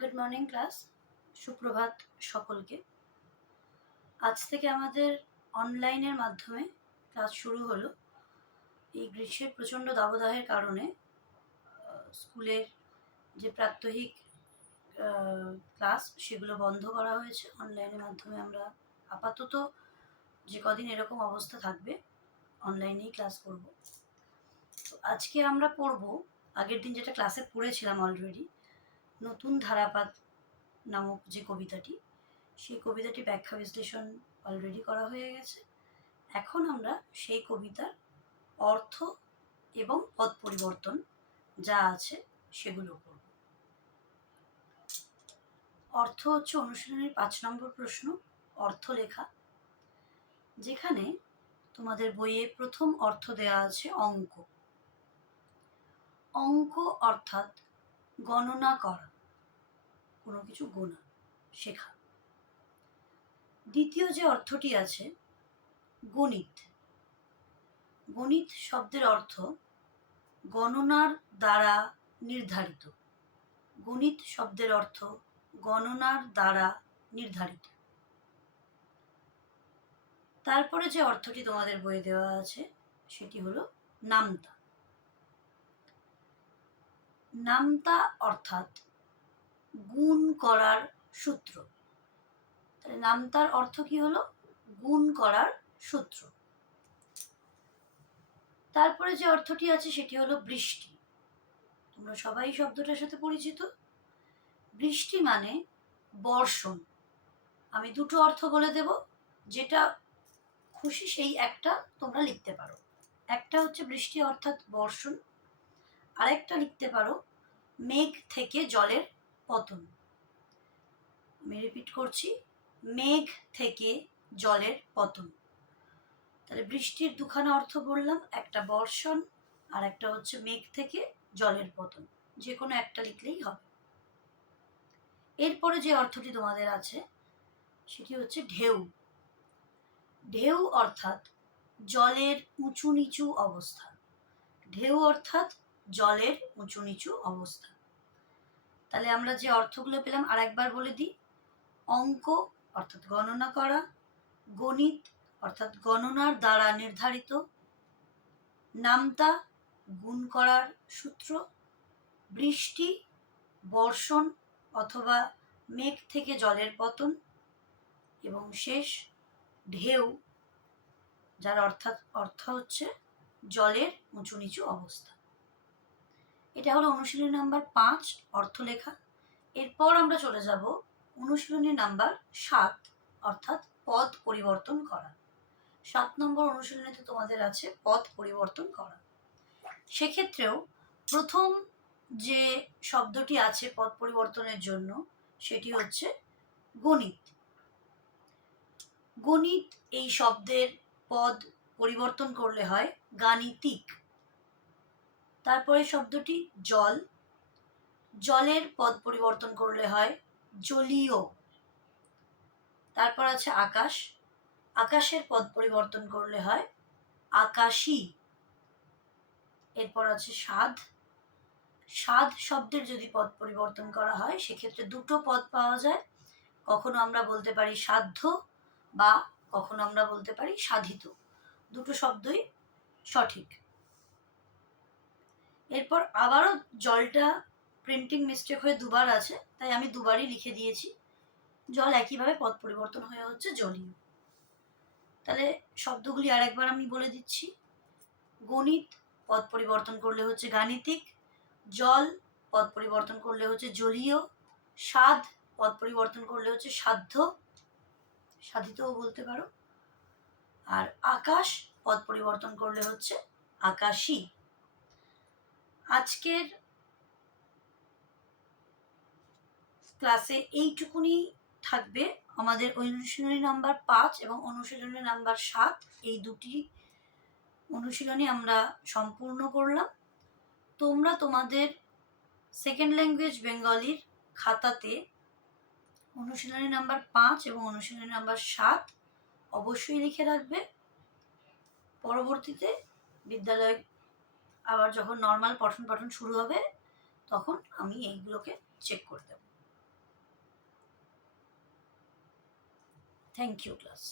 Good morning class, সুপ্রভাত সকলকে। আজ থেকে আমাদের অনলাইনের মাধ্যমে ক্লাস শুরু হলো। এই গ্রীষ্মের প্রচণ্ড দাবদাহের কারণে স্কুলের যে প্রাত্যহিক ক্লাস সেগুলো বন্ধ করা হয়েছে। অনলাইনের মাধ্যমে আমরা আপাতত যে কদিন এরকম অবস্থা থাকবে অনলাইনেই ক্লাস করব। তো আজকে আমরা পড়ব, আগের দিন যেটা ক্লাসে পড়েছিলাম অলরেডি, নতুন ধারাপাত নামক যে কবিতাটি, সেই কবিতাটি ব্যাখ্যা বিশ্লেষণ অলরেডি করা হয়ে গেছে। এখন আমরা সেই কবিতার অর্থ এবং পদ পরিবর্তন যা আছে সেগুলো করব। অর্থ হচ্ছে অনুশীলনীর 5 নম্বর প্রশ্ন, অর্থ লেখা, যেখানে তোমাদের বইয়ে প্রথম অর্থ দেওয়া আছে অঙ্ক। অঙ্ক অর্থাৎ গণনা করা, কোনো কিছু গোনা, শেখা। দ্বিতীয় যে অর্থটি আছে গণিত। গণিত শব্দের অর্থ গণনার দ্বারা নির্ধারিত। গণিত শব্দের অর্থ গণনার দ্বারা নির্ধারিত। তারপরে যে অর্থটি তোমাদের বইয়ে দেওয়া আছে সেটি হলো নামতা। নামতা অর্থাৎ গুণ করার সূত্র। তাহলে নামতার অর্থ কি হলো? গুণ করার সূত্র। তারপরে যে অর্থটি আছে সেটি হলো বৃষ্টি। তোমরা সবাই শব্দটার সাথে পরিচিত। বৃষ্টি মানে বর্ষণ। আমি দুটো অর্থ বলে দেব, যেটা খুশি সেই একটা তোমরা লিখতে পারো। একটা হচ্ছে বৃষ্টি অর্থাৎ বর্ষণ, আরেকটা লিখতে পারো মেঘ থেকে জলের পতন। আমি রিপিট করছি, মেঘ থেকে জলের পতন। তাহলে বৃষ্টির দুখানা অর্থ বললাম, একটা বর্ষণ আর একটা হচ্ছে মেঘ থেকে জলের পতন। যে কোনো একটা লিখলেই হবে। এরপরে যে অর্থটি তোমাদের আছে সেটি হচ্ছে ঢেউ। ঢেউ অর্থাৎ জলের উঁচু নিচু অবস্থা। ঢেউ অর্থাৎ জলের উঁচু নিচু অবস্থা। তাহলে আমরা যে অর্থগুলো পেলাম আর একবার বলে দিই। অঙ্ক অর্থাৎ গণনা করা, গণিত অর্থাৎ গণনার দ্বারা নির্ধারিত, নামতা গুণ করার সূত্র, বৃষ্টি বর্ষণ অথবা মেঘ থেকে জলের পতন, এবং শেষ ঢেউ, যার অর্থ হচ্ছে জলের উঁচু নিচু অবস্থা। এটা হলো অনুশীলনী নাম্বার 5, অর্থ লেখা। এরপর আমরা চলে যাব অনুশীলনী নাম্বার 7, অর্থাৎ পদ পরিবর্তন করা। 7 নম্বর অনুশীলনীতে তোমাদের আছে পদ পরিবর্তন করা। সেক্ষেত্রেও প্রথম যে শব্দটি আছে পদ পরিবর্তনের জন্য সেটি হচ্ছে গণিত। গণিত এই শব্দের পদ পরিবর্তন করলে হয় গাণিতিক। তারপরে শব্দটি জল, জলের পদ পরিবর্তন করলে হয় জলীয়। তারপর আছে আকাশ, আকাশের পদ পরিবর্তন করলে হয় আকাশী। এরপর আছে স্বাদ, স্বাদ শব্দের যদি পদ পরিবর্তন করা হয় সেক্ষেত্রে দুটো পদ পাওয়া যায়। কখনো আমরা বলতে পারি সাধ্য বা কখনো আমরা বলতে পারি সাধিত। দুটো শব্দই সঠিক। এরপর আবারও জলটা প্রিন্টিং মিস্টেক হয়ে দুবার আছে, তাই আমি দুবারই লিখে দিয়েছি। জল একইভাবে পদ পরিবর্তন হয়ে হচ্ছে জলীয়। তাহলে শব্দগুলি আর একবার আমি বলে দিচ্ছি। গণিত পদ পরিবর্তন করলে হচ্ছে গাণিতিক, জল পদ পরিবর্তন করলে হচ্ছে জলীয়, স্বাদ পদ পরিবর্তন করলে হচ্ছে সাধ্য, সাধিতও বলতে পারো, আর আকাশ পদ পরিবর্তন করলে হচ্ছে আকাশী। আজকের ক্লাসে এইটুকুনি থাকবে। আমাদের অনুশীলনী নাম্বার 5 এবং অনুশীলনী নাম্বার 7, এই দুটি অনুশীলনী আমরা সম্পূর্ণ করলাম। তোমরা তোমাদের সেকেন্ড ল্যাঙ্গুয়েজ বেঙ্গলির খাতাতে অনুশীলনী নাম্বার 5 এবং অনুশীলনী নাম্বার 7 অবশ্যই লিখে রাখবে। পরবর্তীতে বিদ্যালয় আবার যখন নর্মাল পঠন পাঠন শুরু হবে তখন আমি এইগুলোকে চেক করে দেব। Thank you class.